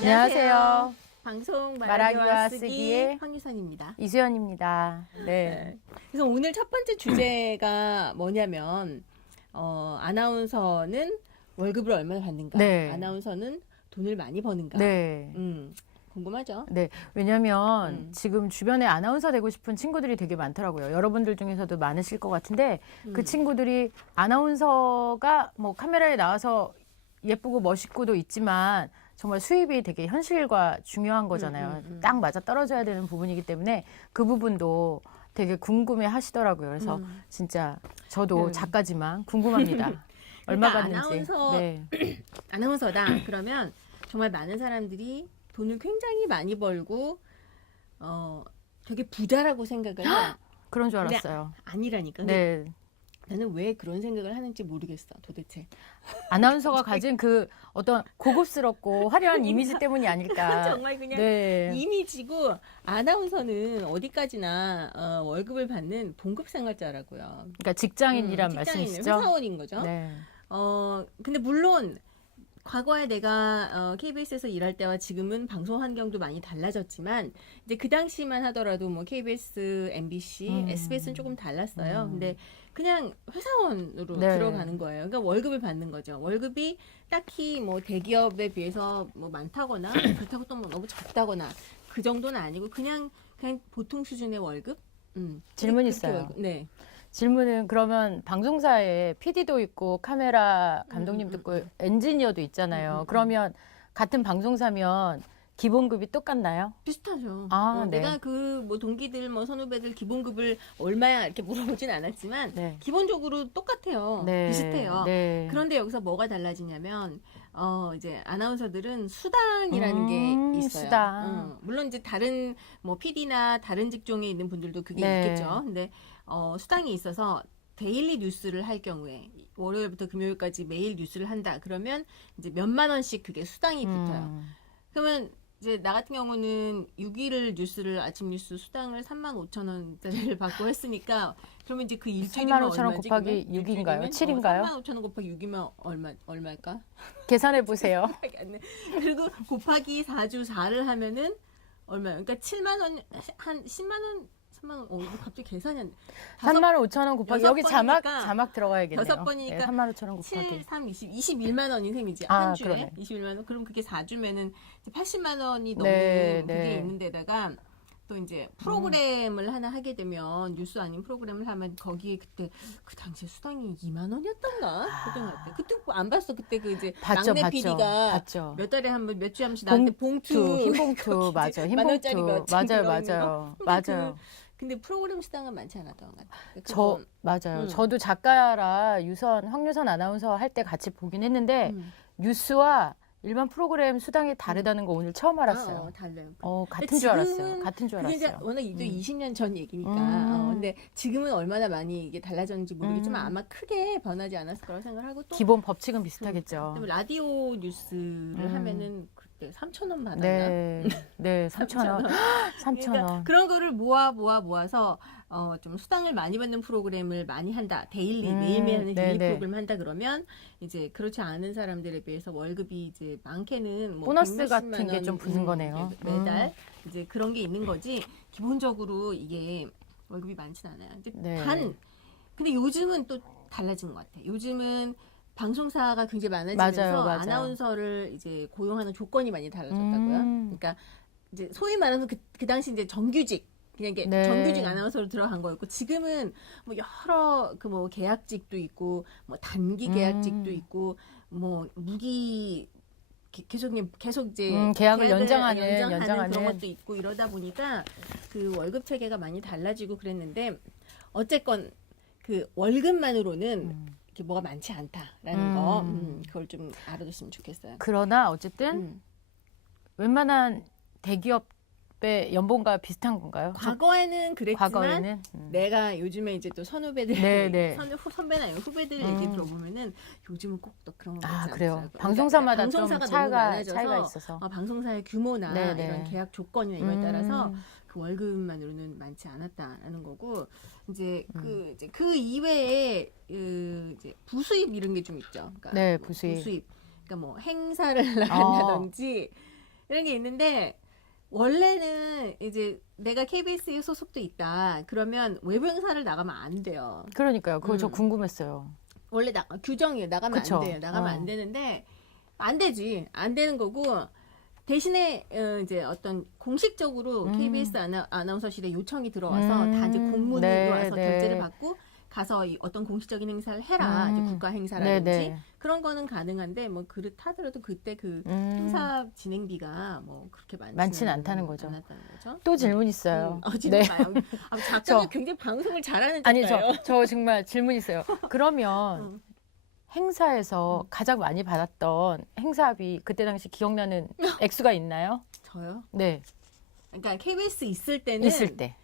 안녕하세요. 방송 말하기와 쓰기의 황유선입니다. 이수연입니다. 네. 그래서 오늘 첫 번째 주제가 뭐냐면 아나운서는 월급을 얼마나 받는가? 네. 아나운서는 돈을 많이 버는가? 네. 궁금하죠? 네. 왜냐면 지금 주변에 아나운서 되고 싶은 친구들이 되게 많더라고요. 여러분들 중에서도 많으실 것 같은데 그 친구들이 아나운서가 뭐 카메라에 나와서 예쁘고 멋있고도 있지만 정말 수입이 되게 현실과 중요한 거잖아요. 딱 맞아 떨어져야 되는 부분이기 때문에 그 부분도 되게 궁금해 하시더라고요. 그래서 진짜 저도 작가지만 궁금합니다. 얼마 그러니까 받는지. 아나운서다. 그러면 정말 많은 사람들이 돈을 굉장히 많이 벌고 되게 부자라고 생각을 해요. 그런 줄 알았어요. 아니라니까. 네. 나는 왜 그런 생각을 하는지 모르겠어, 도대체. 아나운서가 가진 그 어떤 고급스럽고 화려한 이미지 때문이 아닐까. 정말 그냥 네. 이미지고, 아나운서는 어디까지나 월급을 받는 봉급 생활자라고요. 그러니까 직장인이란 직장인, 말씀이시죠? 회사원인 거죠. 네. 근데 물론 과거에 내가 KBS에서 일할 때와 지금은 방송 환경도 많이 달라졌지만, 이제 그 당시만 하더라도 뭐 KBS, MBC, SBS는 조금 달랐어요. 근데 그냥 회사원으로 네. 들어가는 거예요. 그러니까 월급을 받는 거죠. 월급이 딱히 뭐 대기업에 비해서 뭐 많다거나 그렇다고 또 뭐 너무 적다거나 그 정도는 아니고 그냥 보통 수준의 월급. 질문 그렇게 있어요. 월급. 네. 질문은 그러면 방송사에 PD도 있고 카메라 감독님도 있고 엔지니어도 있잖아요. 그러면 같은 방송사면 기본급이 똑같나요? 비슷하죠. 아, 네. 내가 그 뭐 동기들 뭐 선후배들 기본급을 얼마야 이렇게 물어보진 않았지만 네. 기본적으로 똑같아요. 네. 비슷해요. 네. 그런데 여기서 뭐가 달라지냐면 이제 아나운서들은 수당이라는 게 있어요. 수당. 물론 이제 다른 뭐 PD나 다른 직종에 있는 분들도 그게 네. 있겠죠. 근데 수당이 있어서 데일리 뉴스를 할 경우에 월요일부터 금요일까지 매일 뉴스를 한다. 그러면 이제 몇만 원씩 그게 수당이 붙어요. 그러면 이제 나 같은 경우는 6일 뉴스를 아침 뉴스 수당을 35,000원짜리를 받고 했으니까 그러면 이제 그 일주일이면 35,000원 곱하기 6인가요? 7인가요? 35,000원 곱하기 6이면 얼마일까? 계산해 보세요. 그리고 곱하기 4주 4를 하면은 얼마야? 그러니까 7만 원, 한 10만 원, 3만 원. 이거 갑자기 계산이 안 돼. 35,000원 곱하기 여기 번이니까 자막 들어가야겠네요. 6번이니까 35,000원 곱하기. 7, 3, 21만 원인 셈이지. 아, 한 주에. 그러네. 21만 원. 그럼 그게 4주면은 80만 원이 넘는 네, 그게 네. 있는 데다가 또 이제 프로그램을 하나 하게 되면 뉴스 아닌 프로그램을 하면 거기에 그때 그 당시에 수당이 2만 원이었던가? 고등할 때. 그때 안 봤어. 그때 그 이제 봤죠, 막내 봤죠. PD가 봤죠. 몇 달에 한 번, 몇 주에 한 번씩 나한테 봉투. 흰 봉투 맞아. 흰 만 원짜리 봉투 몇 장 맞아요, 들어있는 맞아요, 거. 맞아요. 근데 프로그램 수당은 많지 않았던 것 같아요. 저 맞아요. 저도 작가라 황유선 아나운서 할 때 같이 보긴 했는데 뉴스와 일반 프로그램 수당이 다르다는 거 오늘 처음 알았어요. 달라요. 같은 줄 알았어요. 같은 줄 그게 이제 알았어요. 워낙 이제 20년 전 얘기니까. 근데 지금은 얼마나 많이 이게 달라졌는지 모르겠지만 아마 크게 변하지 않았을 거라고 생각하고 또 기본 법칙은 비슷하겠죠. 그다음에 라디오 뉴스를 하면은 그때 3,000원 받았나? 네, 네, 3,000원, 3,000원. 그러니까 그런 거를 모아서 좀 수당을 많이 받는 프로그램을 많이 한다. 데일리 매일매일 하는 데일리 네네. 프로그램을 한다 그러면 이제 그렇지 않은 사람들에 비해서 월급이 이제 많게는 뭐 보너스 160만 같은 게 좀 붙는 거네요. 매달 이제 그런 게 있는 거지. 기본적으로 이게 월급이 많진 않아요. 이제 네. 근데 요즘은 또 달라진 것 같아. 요즘은 방송사가 굉장히 많아지면서 맞아요. 아나운서를 이제 고용하는 조건이 많이 달라졌다고요. 그러니까 이제 소위 말하는 그 당시 이제 정규직 그냥 이게 네. 정규직 아나운서로 들어간 거였고 지금은 뭐 여러 그 뭐 계약직도 있고 뭐 단기 계약직도 있고 뭐 무기 계속 이제 계약을 연장하는 그런 것도 있고 이러다 보니까 그 월급 체계가 많이 달라지고 그랬는데 어쨌건 그 월급만으로는 이렇게 뭐가 많지 않다라는 거 그걸 좀 알아뒀으면 좋겠어요. 그러나 어쨌든 웬만한 대기업의 연봉과 비슷한 건가요? 과거에는 그랬지만 과거에는 내가 요즘에 이제 또 선후배들 네. 선배나 후배들 얘기 들어보면은 요즘은 꼭 또 그런 거 있지 그래요. 않더라고요. 방송사마다 방송사가 좀 너무 많아져서 차이가 있어서. 방송사의 규모나 네네. 이런 계약 조건이나 이거에 따라서 그 월급만으로는 많지 않았다라는 거고 이제 그 이외에 이제 부수입 이런 게 좀 있죠. 그러니까 네, 뭐 부수입. 그러니까 뭐 행사를 나간다든지 이런 게 있는데 원래는 이제 내가 KBS에 소속도 있다. 그러면 외부 행사를 나가면 안 돼요. 그러니까요. 그거 저 궁금했어요. 원래 규정이에요. 나가면 그쵸. 안 돼요. 나가면 안 되는데 안 되지. 안 되는 거고 대신에 이제 어떤 공식적으로 KBS 아나운서실에 요청이 들어와서 다 이제 공문이 네, 들어와서 네. 결제를 받고 가서 어떤 공식적인 행사를 해라. 이제 국가 행사라든지 네, 네. 그런 거는 가능한데 뭐 그렇다더라도 그때 그 행사 진행비가 뭐 그렇게 많지는 않다는 거죠. 않았다는 거죠. 또 질문 있어요. 질문 네. 봐요. 작가가 굉장히 방송을 잘하는 아니 작가예요. 저 정말 질문 있어요. 그러면 행사에서 가장 많이 받았던 행사비 그때 당시 기억나는 액수가 있나요? 저요? 네. 그러니까 KBS 있을 때는 있을 때.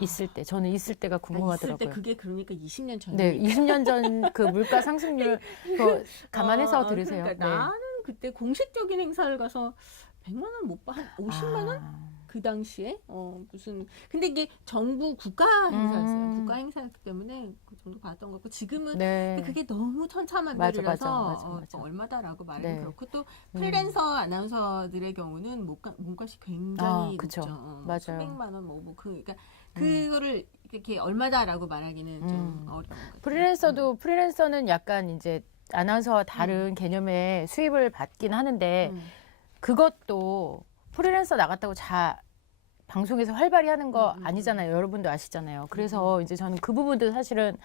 있을 때. 저는 있을 때가 있을 궁금하더라고요. 때 그게 그러니까 20년 전이니까. 네, 20년 전 그 물가 상승률 그거 감안해서 들으세요. 그러니까 네. 나는 그때 공식적인 행사를 가서 100만 원 못 봐. 한 50만 원? 그 당시에 무슨 근데 이게 정부 국가 행사였어요. 국가 행사였기 때문에 그 정도 받았던 것 같고 지금은 네. 근데 그게 너무 천차만별이라서 맞아. 얼마다라고 말하기 네. 그렇고 또 프리랜서 아나운서들의 경우는 몸값이 굉장히 그쵸. 높죠. 맞아요. 수백만 원 그러니까 그거를 이렇게 얼마다라고 말하기는 좀 어려운 것 같아요. 프리랜서는 약간 이제 아나운서와 다른 개념의 수입을 받긴 하는데 그것도 프리랜서 나갔다고 방송에서 활발히 하는 거 아니잖아요. 여러분도 아시잖아요. 그래서 이제 저는 그 부분도 사실은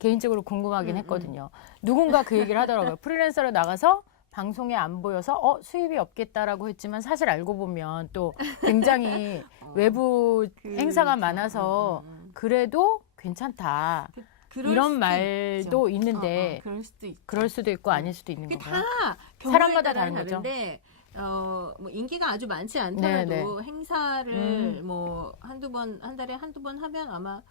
개인적으로 궁금하긴 했거든요. 누군가 그 얘기를 하더라고요. 프리랜서로 나가서 방송에 안 보여서 수입이 없겠다라고 했지만 사실 알고 보면 또 굉장히 외부 행사가 많아서 그래도 괜찮다. 이런 말도 있는데 그럴 수도 있고 아닐 수도 있는 건가요? 다 사람마다 다른 거죠. 다른데 뭐 인기가 아주 많지 않더라도 네. 행사를 뭐 한 달에 한두 번 하면 아마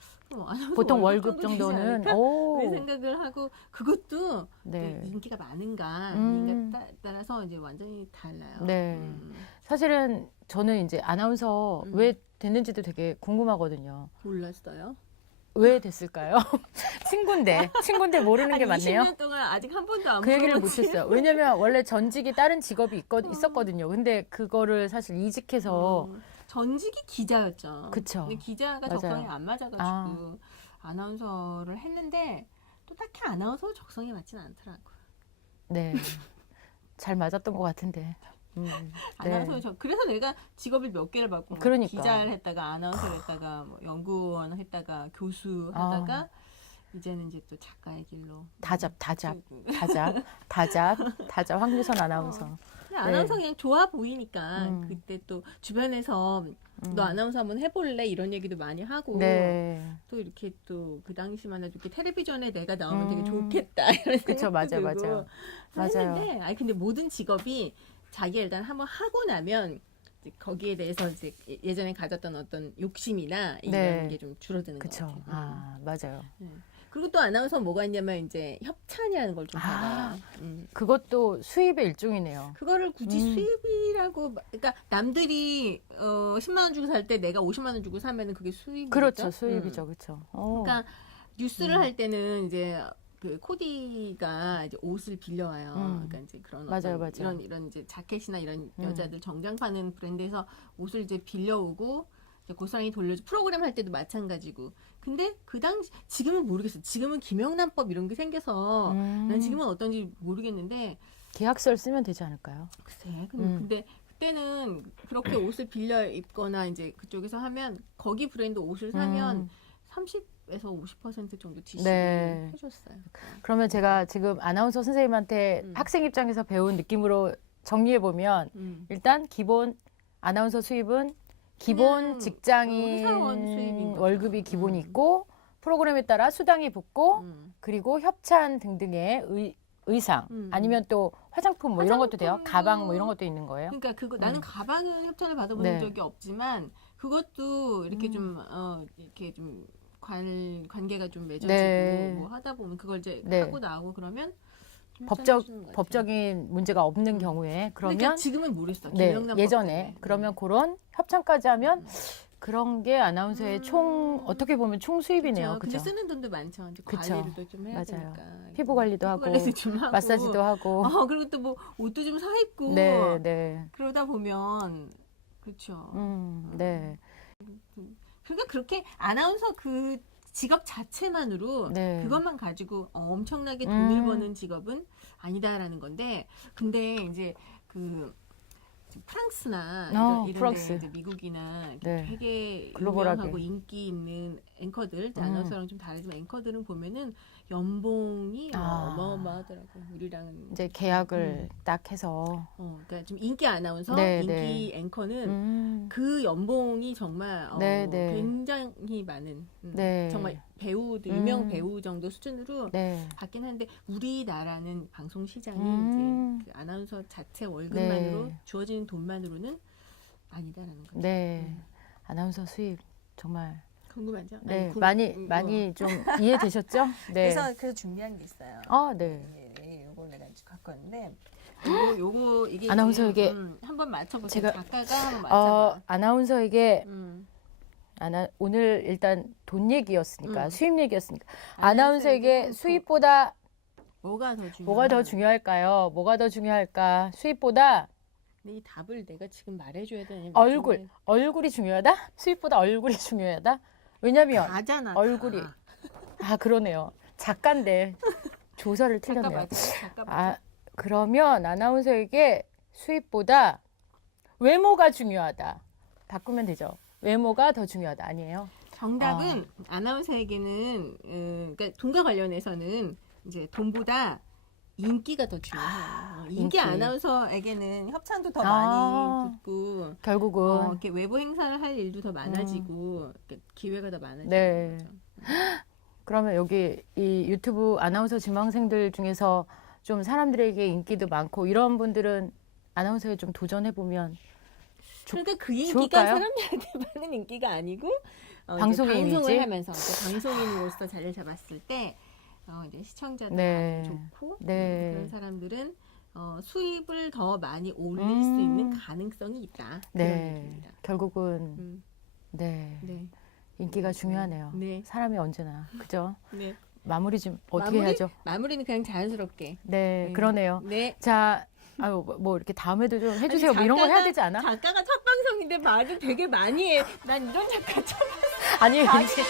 보통 월급 정도는 그 생각을 하고 그것도 네. 인기가 많은가 아닌가 따라서 이제 완전히 달라요. 네. 사실은 저는 이제 아나운서 왜 됐는지도 되게 궁금하거든요. 몰랐어요. 왜 됐을까요? 친구인데 모르는 게 많네요. 20년 동안 아직 한 번도 안 그 얘기를 물어봤지. 못했어요. 왜냐면 원래 전직이 다른 직업이 있었거든요. 근데 그거를 사실 이직해서 전직이 기자였죠. 그쵸. 근데 기자가 맞아요. 적성에 안 맞아가지고 아나운서를 했는데 또 딱히 아나운서 적성에 맞지는 않더라고요. 네. 잘 맞았던 것 같은데. 아나운서 그래서 내가 직업을 몇 개를 받고 그러니까. 기자를 했다가 아나운서를 했다가 뭐 연구원 했다가 교수 하다가 이제는 이제 또 작가의 길로 다잡 황유선 아나운서. 아나운서 그냥 좋아 보이니까 그때 또 주변에서 너 아나운서 한번 해볼래 이런 얘기도 많이 하고 또 이렇게 또 그 당시만 해도 이렇게 텔레비전에 내가 나오면 되게 좋겠다 이런 생각도 들고 했는데 아니 근데 모든 직업이 자기가 일단 한번 하고 나면 이제 거기에 대해서 이제 예전에 가졌던 어떤 욕심이나 이런 게 좀 줄어드는 것 같아요. 맞아요. 그리고 또 아나운서 뭐가 있냐면 이제 협찬이라는 걸 좀 받아요. 그것도 수입의 일종이네요. 그거를 굳이 수입이라고 그러니까 남들이 10만 원 주고 살 때 내가 50만 원 주고 사면은 그게 수입이죠. 그렇죠. 수입이죠. 그렇죠. 그러니까 뉴스를 할 때는 이제 그 코디가 이제 옷을 빌려와요. 그러니까 이제 그런 맞아요. 이런 이제 자켓이나 이런 여자들 정장 파는 브랜드에서 옷을 이제 빌려오고 이제 고스란히 돌려주 프로그램 할 때도 마찬가지고. 근데 그 당시 지금은 모르겠어요. 지금은 김영란법 이런 게 생겨서 난 지금은 어떤지 모르겠는데 계약서를 쓰면 되지 않을까요? 글쎄. 근데 그때는 그렇게 옷을 빌려 입거나 이제 그쪽에서 하면 거기 브랜드 옷을 사면 30에서 50% 정도 DC를 해줬어요. 그러면 제가 지금 아나운서 선생님한테 학생 입장에서 배운 느낌으로 정리해 보면 일단 기본 아나운서 수입은 기본 직장인 월급이 기본이 있고 프로그램에 따라 수당이 붙고 그리고 협찬 등등의 의상 아니면 또 화장품 뭐 이런 것도 돼요? 가방 뭐 이런 것도 있는 거예요? 그러니까 나는 가방은 협찬을 받아본 적이 없지만 그것도 이렇게 이렇게 좀 관계가 좀 맺어지고 뭐 하다 보면 그걸 이제 하고 나오고 그러면 법적인 문제가 없는 경우에 그러면 그러니까 지금은 모르겠어. 예전에 그러면 그런 협찬까지 하면 그런 게 아나운서의 총 어떻게 보면 총 수입이네요. 근데 그죠? 쓰는 돈도 많죠. 이제 그쵸. 관리도 좀 해야 맞아요. 되니까. 피부 관리도 하고, 관리도 좀 하고, 마사지도 하고. 그리고 또 뭐 옷도 좀 사 입고. 네, 네. 그러다 보면 그렇죠. 네. 그러니까 그렇게 아나운서 그 직업 자체만으로 네. 그것만 가지고 엄청나게 돈을 음. 버는 직업은 아니다라는 건데, 근데 이제 그 프랑스나 이런 프랑스. 데 이제 미국이나 네. 되게 글로벌하게. 유명하고 인기 있는 앵커들, 음. 아나운서랑 좀 다르지만 앵커들은 보면은 연봉이 아. 어마어마하더라고요. 우리랑은 이제 계약을 딱 해서. 그러니까 좀 인기 아나운서, 네, 인기 네. 앵커는 그 연봉이 정말 네, 네. 굉장히 많은 네. 정말 배우들 유명 배우 정도 수준으로 네. 받긴 하는데 우리나라는 방송 시장이 이제 그 아나운서 자체 월급만으로 네. 주어지는 돈만으로는 아니다라는 거죠. 네. 아나운서 수입 정말 궁금하죠? 네, 아니, 많이 좀 이해되셨죠? 네. 그래서 준비한 게 있어요. 아, 네. 요걸 내가 갖고 왔는데 요거 이게 아나운서에게 한번 맞춰보세요. 제가- 작가가 한번 맞춰봐. 아나운서에게 음. 오늘 일단 돈 얘기였으니까 수입 얘기였으니까 아나운서에게 아나운서에게 수입보다 뭐가 더 중요해? 뭐가 더 중요할까요? 뭐가 더 중요할까? 수입보다 근데 이 답을 내가 지금 말해줘야 되냐? 얼굴이 중요하다? 수입보다 얼굴이 중요하다? 왜냐면 가잖아. 얼굴이 그러네요. 작가인데 조사를 작가 틀렸네요. 맞아. 작가 맞아. 그러면 아나운서에게 수입보다 외모가 중요하다. 바꾸면 되죠. 외모가 더 중요하다. 아니에요? 정답은 아나운서에게는 그러니까 돈과 관련해서는 이제 돈보다 인기가 더 중요해요. 인기 인기. 아나운서에게는 협찬도 더 아. 많이 붙고 결국은 이렇게 외부 행사를 할 일도 더 많아지고 이렇게 기회가 더 많아지는 네. 거죠. 그러면 여기 이 유튜브 아나운서 지망생들 중에서 좀 사람들에게 인기도 많고 이런 분들은 아나운서에 좀 도전해 보면 그러니까 그 인기가 좋을까요? 사람들한테 많은 인기가 아니고 이제 방송의 방송을 이미지? 하면서 이제 방송인으로서 자리를 잡았을 때 이제 시청자들 네. 반응이 좋고 네. 그런 사람들은 수입을 더 많이 올릴 수 있는 가능성이 있다. 그런 네. 얘기입니다. 결국은 음, 네. 네, 인기가 중요하네요. 네. 사람이 언제나 그죠? 네. 마무리 좀 어떻게 마무리? 해야죠? 마무리는 그냥 자연스럽게. 네, 그러네요. 네. 자, 뭐 이렇게 다음에도 좀 해주세요. 뭐 이런 거 해야 되지 않아? 작가가 첫 방송인데 말을 되게 많이 해. 난 이런 작가 처음 아니, 봤어.